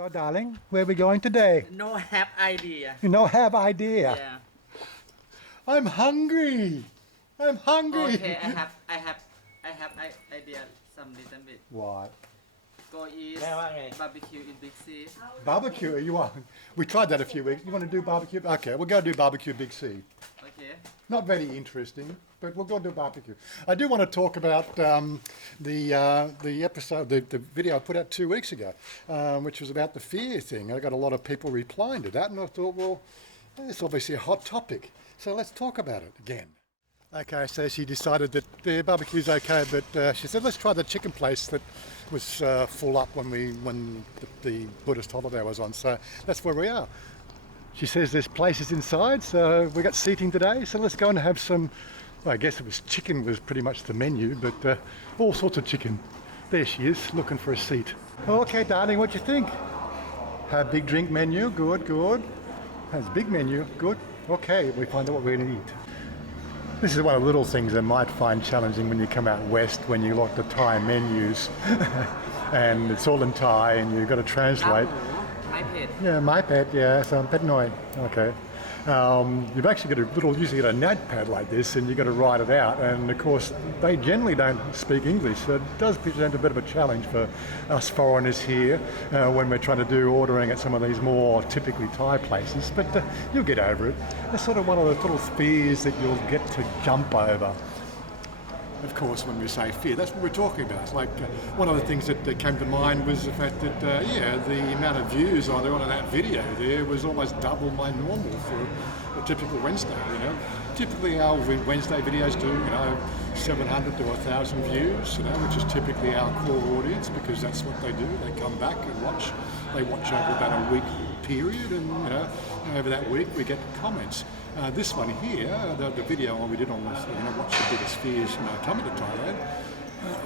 So, darling, where are we going today? No have idea. You don't have idea. Yeah. I'm hungry. I'm hungry. Okay, I have idea some little bit. What? Go eat barbecue in Big C. Barbecue? You want? We tried that a few weeks. You want to do barbecue? Okay, we'll go do barbecue Big C. Okay. Not very interesting, but we'll go do barbecue. I do want to talk about the episode, the video I put out 2 weeks ago, which was about the fear thing. I got a lot of people replying to that, and I thought, well, it's obviously a hot topic, so let's talk about it again. Okay, so she decided that the barbecue's okay, but she said let's try the chicken place that was full up when the Buddhist holiday was on. So that's where we are. She says there's places inside, so we got seating today. So let's go and have some. Well, I guess it was chicken was pretty much the menu, but all sorts of chicken. There she is, looking for a seat. Okay, darling, what do you think? Have big drink menu, good, good. Has big menu, good. Okay, we find out what we're going to eat. This is one of the little things I might find challenging when you come out west, when you look at the Thai menus and it's all in Thai and you've got to translate. My pet. Yeah, my pet, yeah, so pet noi. Okay. You've actually got usually get a notepad like this and you've got to write it out, and of course they generally don't speak English, so it does present a bit of a challenge for us foreigners here when we're trying to do ordering at some of these more typically Thai places, but you'll get over it. It's sort of one of those little fears that you'll get to jump over. Of course, when we say fear, that's what we're talking about. It's like one of the things that came to mind was the fact that, the amount of views on that video there was almost double my normal for a typical Wednesday, Typically our Wednesday videos do, 700 to 1,000 views, which is typically our core audience, because that's what they do. They come back and watch. They watch over about a week period, and, over that week we get comments. This one here, the video we did on what's the biggest fears coming to Thailand,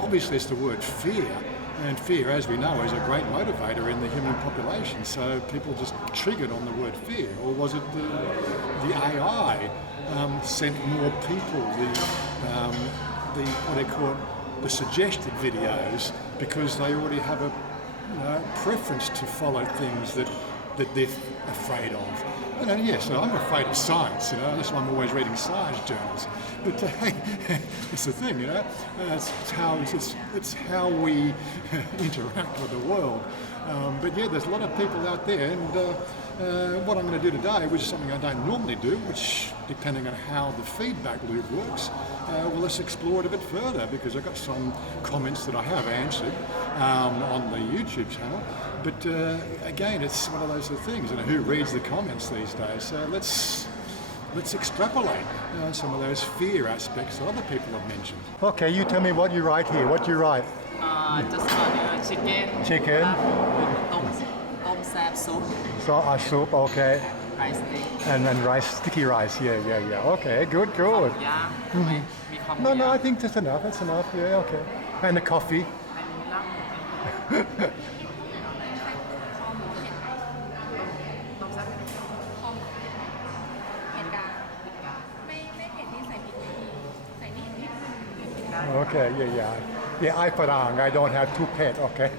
obviously it's the word fear, and fear, as we know, is a great motivator in the human population, so people just triggered on the word fear. Or was it the AI sent more people what they call the suggested videos, because they already have a preference to follow things that they're afraid of. Yes, I'm afraid of science, that's why I'm always reading science journals. But hey, it's the thing, it's how we interact with the world. But yeah, there's a lot of people out there, and what I'm going to do today, which is something I don't normally do, which, depending on how the feedback loop works, let's explore it a bit further, because I've got some comments that I have answered on the YouTube channel. But again, it's one of those things, who reads the comments these days? So let's extrapolate some of those fear aspects that other people have mentioned. Okay, you tell me what you write here. What do you write? Just chicken. Chicken. Tom sap soup. So soup, okay. Rice stick. And then rice, sticky rice. Yeah. Okay, good. Yeah. No, I think that's enough. That's enough. Yeah, okay. And the coffee. Okay, yeah, I farang. I don't have two pets, okay?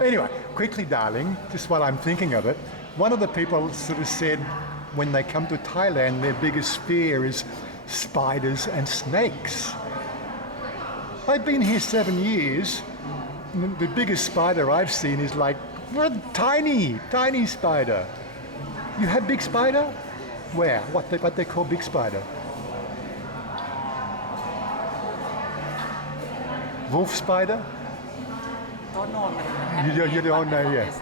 Anyway, quickly, darling, just while I'm thinking of it, one of the people sort of said when they come to Thailand, their biggest fear is spiders and snakes. I've been here 7 years. The biggest spider I've seen is like a tiny spider. You have big spider? Where? What they call big spider? Wolf spider? Don't know. You don't know yet.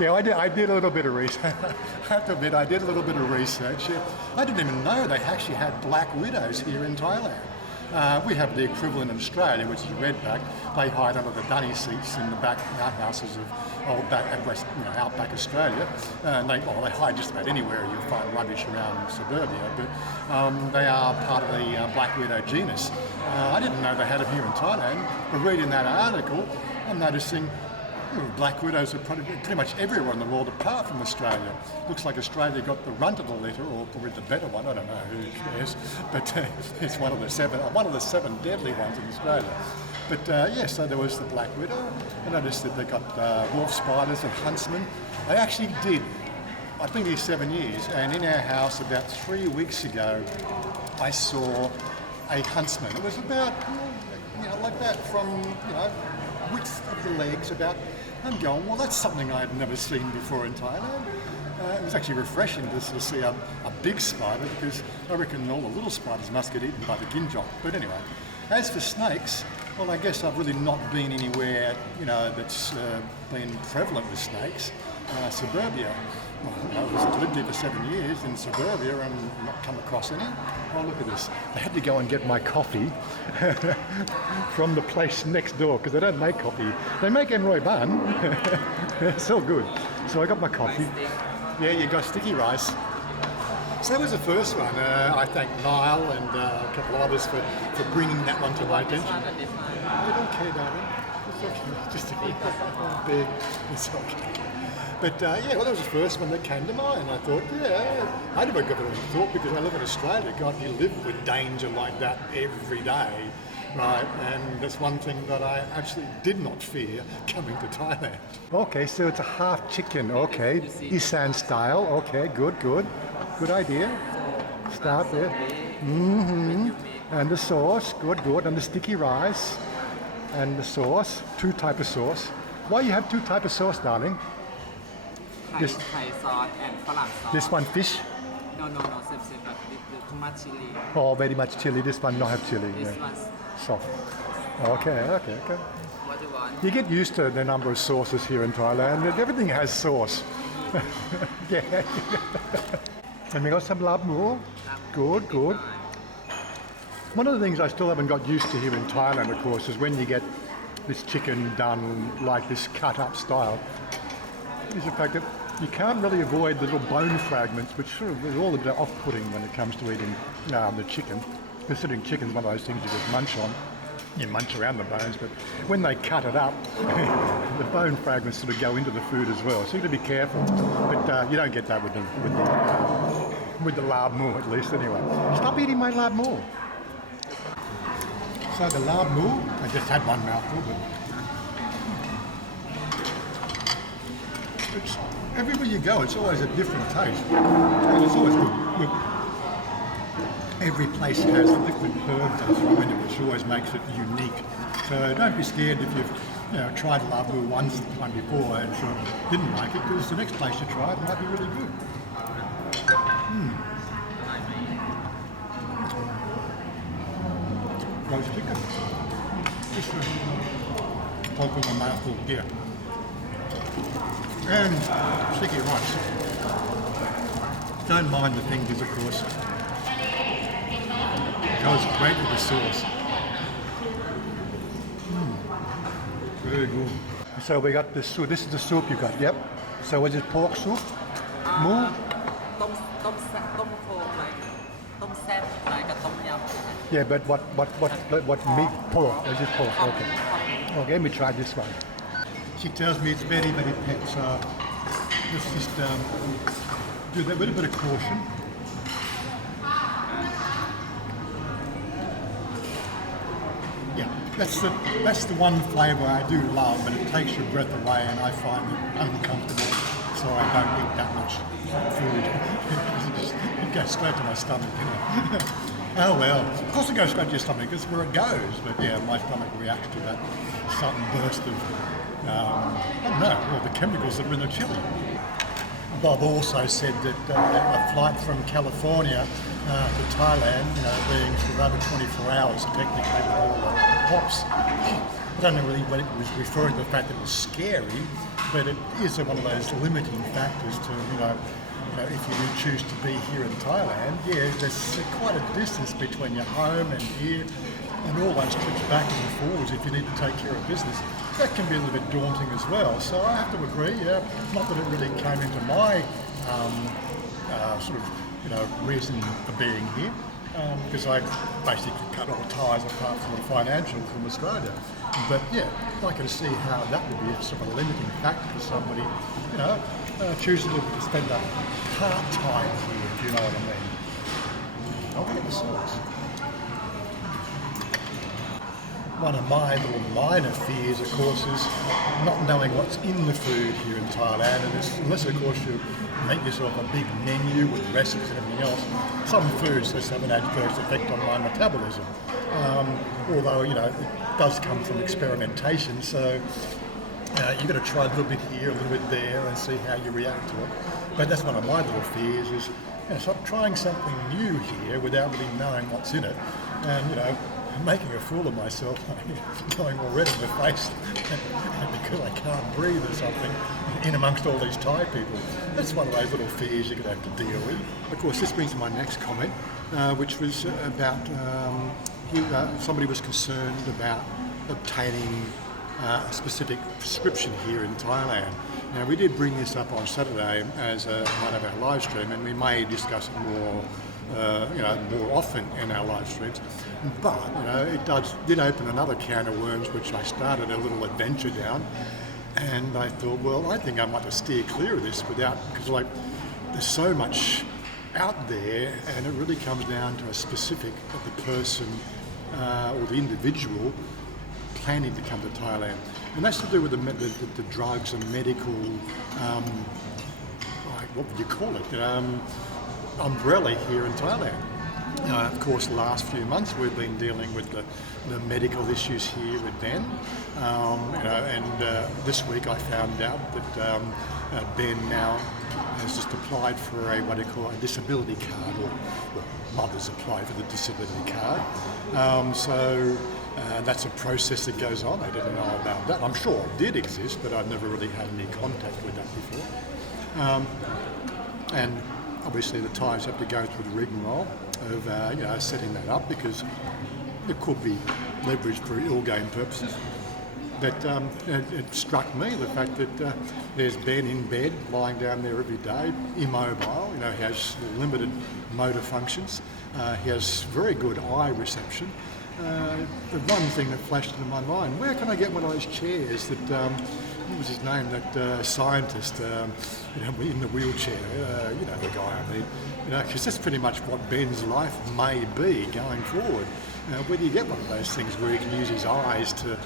Yeah, I did a little bit of research. I have to admit, I did a little bit of research. I didn't even know they actually had black widows here in Thailand. We have the equivalent in Australia, which is redback. They hide under the dunny seats in the back outhouses of outback Australia. They hide just about anywhere you'll find rubbish around suburbia, but they are part of the black widow genus. I didn't know they had it here in Thailand, but reading that article, I'm noticing with black widows are pretty much everywhere in the world apart from Australia. Looks like Australia got the runt of the litter, or probably the better one. I don't know who cares, but it's one of the seven deadly ones in Australia. But yeah, so there was the black widow. I noticed that they got wolf spiders and huntsmen. They actually did. I've been here 7 years, and in our house about 3 weeks ago, I saw a huntsman. It was about, like that from, width of the legs about. I'm going, well, that's something I had never seen before in Thailand. It was actually refreshing to sort of see a big spider, because I reckon all the little spiders must get eaten by the ginjok. But anyway, as for snakes, well, I guess I've really not been anywhere, that's been prevalent with snakes. Suburbia. Well, I lived here for 7 years in suburbia and not come across any. Oh, look at this. I had to go and get my coffee from the place next door, because they don't make coffee. They make Enroy bun. It's so good. So I got my coffee. Yeah, you got sticky rice. So that was the first one. I thank Niall and a couple of others for bringing that one to my attention. I don't care, darling. It's okay. Just big. It's okay. But yeah, well, that was the first one that came to mind. I thought, yeah, I never got it thought, because I live in Australia. God, you live with danger like that every day, right? And that's one thing that I actually did not fear coming to Thailand. Okay, so it's a half chicken. Okay, Isan style. Okay, good idea. Start there. And the sauce, good. And the sticky rice, and the sauce. 2 types of sauce. Why you have 2 types of sauce, darling? Thai sauce and Falang sauce. This one fish? No, same, but with too much chili. Oh, very much chili. This one not have chili. This Yeah. one's Soft. Okay. what do you want? You get used to the number of sauces here in Thailand. Everything has sauce. Yeah. And we got some lab moo. Good. One of the things I still haven't got used to here in Thailand, of course, is when you get this chicken done like this cut up style, is the fact that you can't really avoid the little bone fragments, which sort of is all a bit off-putting when it comes to eating the chicken. Considering chicken's one of those things you just munch on. You munch around the bones, but when they cut it up, the bone fragments sort of go into the food as well. So you got to be careful. But you don't get that with the lab moo, at least anyway. Stop eating my lab moo. So the lab moo, I just had one mouthful, but everywhere you go, it's always a different taste, and it's always good. Every place has a different herb taste in it, which always makes it unique. So don't be scared if you've tried labu once time before and sort of didn't like it, because the next place you try it might be really good. Roast chicken. Just open my mouthful here. And sticky rice. Don't mind the fingers, of course. Goes great with the sauce. Very good. So we got this soup. This is the soup you got. Yep. So is it pork soup? Moo? Tom pork like tom set like a tom yum. Yeah, but what meat? Pork. Is it pork? Okay. Okay, let me try this one. She tells me it's very, very pet, so let's just do that with a bit of caution. Yeah, that's the one flavour I do love, but it takes your breath away, and I find it uncomfortable, so I don't eat that much food. It goes straight to my stomach, Oh well, of course it goes straight to your stomach, it's where it goes, but yeah, my stomach reacts to that sudden burst of I don't know, well, the chemicals that are in the chili. Bob also said that a flight from California to Thailand, being sort of over 24 hours technically with all the hops. I don't know really what it was referring to, the fact that it was scary, but it is one of those limiting factors to, if you do choose to be here in Thailand. Yeah, there's quite a distance between your home and here, and all those trips backwards and forwards if you need to take care of business. That can be a little bit daunting as well. So I have to agree, yeah, not that it really came into my reason for being here, because I basically cut all ties apart from the financial from Australia. But yeah, I can see how that would be a sort of a limiting factor for somebody, choosing to spend a part-time here, if you know what I mean. I'll get the sauce. One of my little minor fears, of course, is not knowing what's in the food here in Thailand, and unless, of course, you make yourself a big menu with recipes and everything else, some foods just have an adverse effect on my metabolism. Although, it does come from experimentation, so you've got to try a little bit here, a little bit there, and see how you react to it. But that's one of my little fears is, stop trying something new here without really knowing what's in it, and making a fool of myself, going all red in the face because I can't breathe or something in amongst all these Thai people. That's one of those little fears you're going to have to deal with. Of course, this brings to my next comment, which was about somebody was concerned about obtaining a specific prescription here in Thailand. Now, we did bring this up on Saturday as part of our live stream, and we may discuss it more more often in our live streams. But it did open another can of worms, which I started a little adventure down, and I thought, well, I think I might have to steer clear of this because there's so much out there, and it really comes down to a specific of the person or the individual planning to come to Thailand, and that's to do with the drugs and medical, what would you call it? Umbrella here in Thailand. Of course, the last few months we've been dealing with the medical issues here with Ben, and this week I found out that Ben now has just applied for what they call a disability card, or mothers apply for the disability card. That's a process that goes on. I didn't know about that. I'm sure it did exist, but I've never really had any contact with that before. And obviously the Thais have to go through the rigmarole of setting that up, because it could be leveraged for ill-gain purposes. But it struck me the fact that there's Ben in bed, lying down there every day, immobile. He has limited motor functions. He has very good eye reception. The one thing that flashed into my mind: where can I get one of those chairs that? What was his name? That scientist, in the wheelchair. The guy I mean. Because that's pretty much what Ben's life may be going forward. Where do you get one of those things where he can use his eyes to,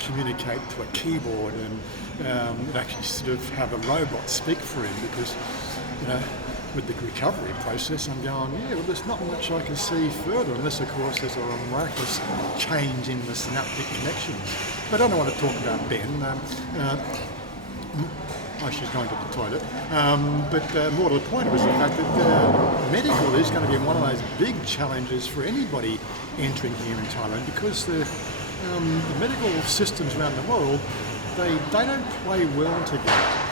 communicate to a keyboard and actually sort of have a robot speak for him? Because, with the recovery process, I'm going, well, there's not much I can see further, unless, of course, there's a miraculous change in the synaptic connections. But I don't want to talk about Ben. She's going to the toilet. But more to the point was the fact that medical is going to be one of those big challenges for anybody entering here in Thailand, because the medical systems around the world, they don't play well together.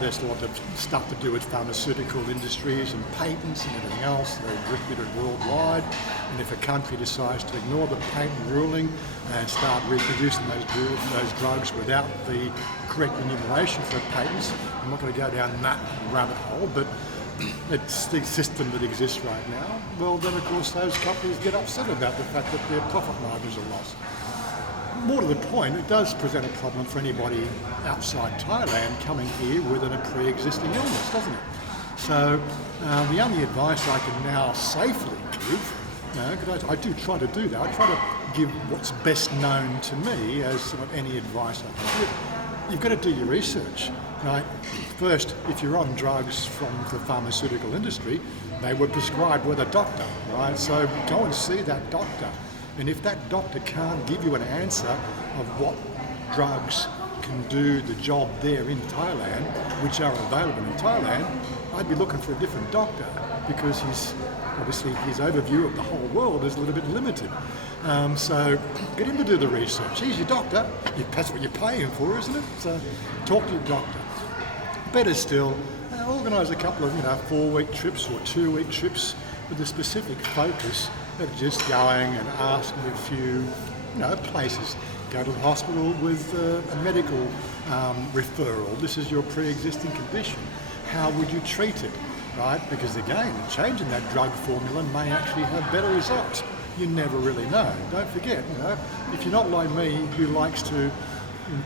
There's a lot of stuff to do with pharmaceutical industries and patents and everything else. They're distributed worldwide, and if a country decides to ignore the patent ruling and start reproducing those drugs without the correct enumeration for patents, I'm not going to go down that rabbit hole, but it's the system that exists right now. Well, then of course those companies get upset about the fact that their profit margins are lost. More to the point, it does present a problem for anybody outside Thailand coming here with a pre-existing illness, doesn't it? So the only advice I can now safely give, because I do try to do that, I try to give what's best known to me as sort of any advice I can give. You've got to do your research, right? First, if you're on drugs from the pharmaceutical industry, they were prescribed with a doctor, right? So go and see that doctor. And if that doctor can't give you an answer of what drugs can do the job there in Thailand, which are available in Thailand, I'd be looking for a different doctor, because obviously his overview of the whole world is a little bit limited. So get him to do the research. He's your doctor. That's what you're paying for, isn't it? So talk to your doctor. Better still, organise a couple of 4-week trips or 2-week trips with a specific focus of just going and asking a few places. Go to the hospital with a medical referral. This is your pre-existing condition. How would you treat it, right? Because again, changing that drug formula may actually have better results. you never really know. Don't forget, if you're not like me, who likes to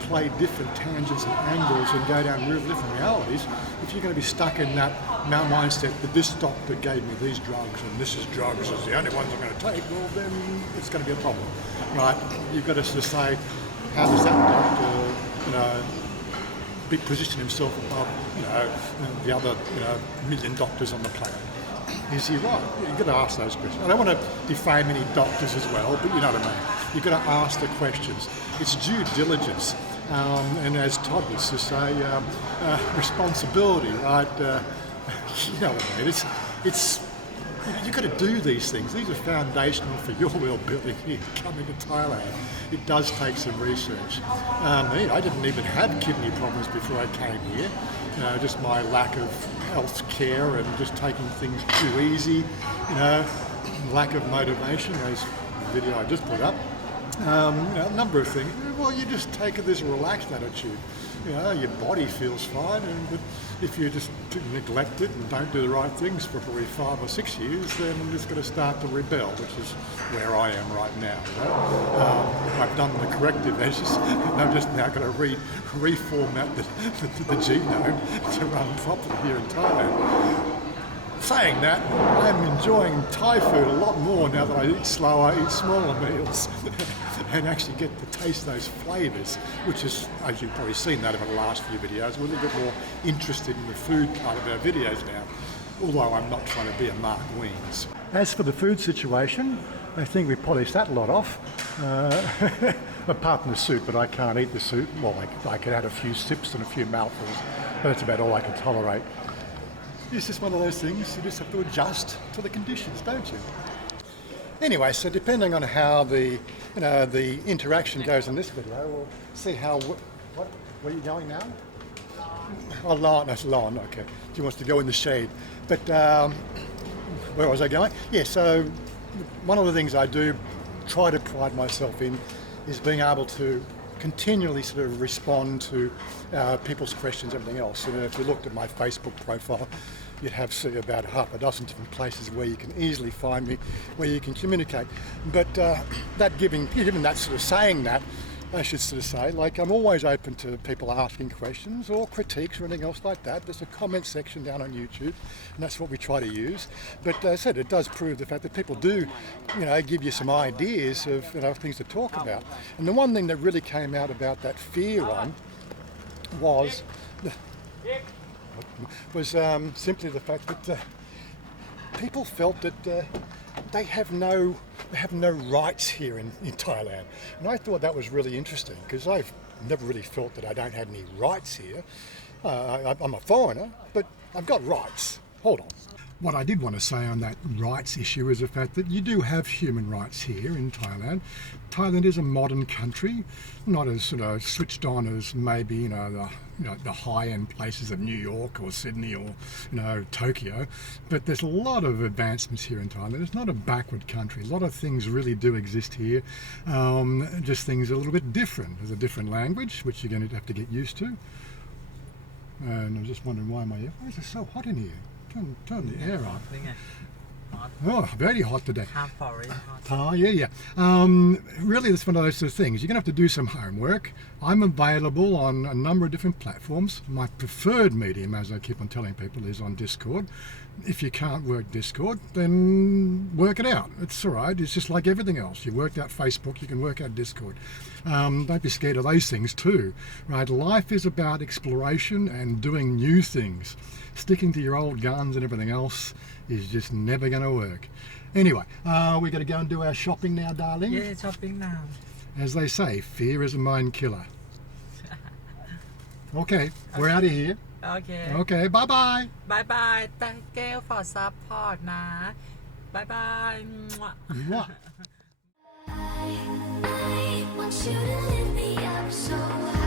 play different tangents and angles and go down real different realities, if you're going to be stuck in that mindset that this doctor gave me these drugs and this is drugs is the only ones I'm going to take, well then it's going to be a problem, right? You've got to sort of say, how does that doctor, position himself above, the other, million doctors on the planet? Is he right? You've got to ask those questions. I don't want to defame any doctors as well, but you know what I mean. You've got to ask the questions. It's due diligence, and as Todd used to say, responsibility, right? You know what I mean. It's you've got to do these things. These are foundational for your well-being here coming to Thailand. It does take some research. I didn't even have kidney problems before I came here. Just my lack of health care and just taking things too easy, lack of motivation, as the video I just put up. A number of things. Well, you just take this relaxed attitude. Your body feels fine, but if you just neglect it and don't do the right things for probably 5 or 6 years, then I'm just going to start to rebel, which is where I am right now. I've done the corrective measures, and I'm just now going to reformat the genome to run properly here in Thailand. Saying that, I'm enjoying Thai food a lot more now that I eat slower, eat smaller meals, and actually get to taste those flavours, which is, as you've probably seen that over the last few videos, we're a little bit more interested in the food part of our videos now, although I'm not trying to be a Mark Weens. As for the food situation, I think we polished that lot off, apart from the soup, but I can't eat the soup. Well, I can add a few sips and a few mouthfuls, but that's about all I can tolerate. It's just one of those things, you just have to adjust to the conditions, don't you? Anyway, so depending on how the interaction goes in this video, we'll see how, where are you going now? Oh, Lon, that's Lon, okay. She wants to go in the shade. But where was I going? Yeah, so one of the things I do try to pride myself in is being able to continually sort of respond to people's questions, everything else. If you looked at my Facebook profile, you'd have see about half a dozen different places where you can easily find me, where you can communicate. But given that sort of saying that, I should sort of say, like, I'm always open to people asking questions or critiques or anything else like that. There's a comment section down on YouTube, and that's what we try to use. But as I said, it does prove the fact that people do, give you some ideas of things to talk about. And the one thing that really came out about that fear one was simply the fact that people felt that they have no rights here in Thailand. And I thought that was really interesting, because I've never really felt that I don't have any rights here. I'm a foreigner, but I've got rights. Hold on. What I did want to say on that rights issue is the fact that you do have human rights here in Thailand. Thailand is a modern country, not as switched on as maybe the high-end places of New York or Sydney or Tokyo, but there's a lot of advancements here in Thailand. It's not a backward country. A lot of things really do exist here. Just things a little bit different. There's a different language, which you're going to have to get used to. And I'm just wondering why is it so hot in here? Turn the air on. Oh, very hot today. Yeah. Really, it's one of those sort of things. You're going to have to do some homework. I'm available on a number of different platforms. My preferred medium, as I keep on telling people, is on Discord. If you can't work Discord, then work it out. It's all right. It's just like everything else. You worked out Facebook, you can work out Discord. Don't be scared of those things too, right? Life is about exploration and doing new things. Sticking to your old guns and everything else is just never going to work. Anyway, we're going to go and do our shopping now, darling. Yeah, shopping now. As they say, fear is a mind killer. Okay, we're out of here. Okay, bye-bye. Bye-bye. Thank you for support นะ Bye-bye. I want you to lift me up so high.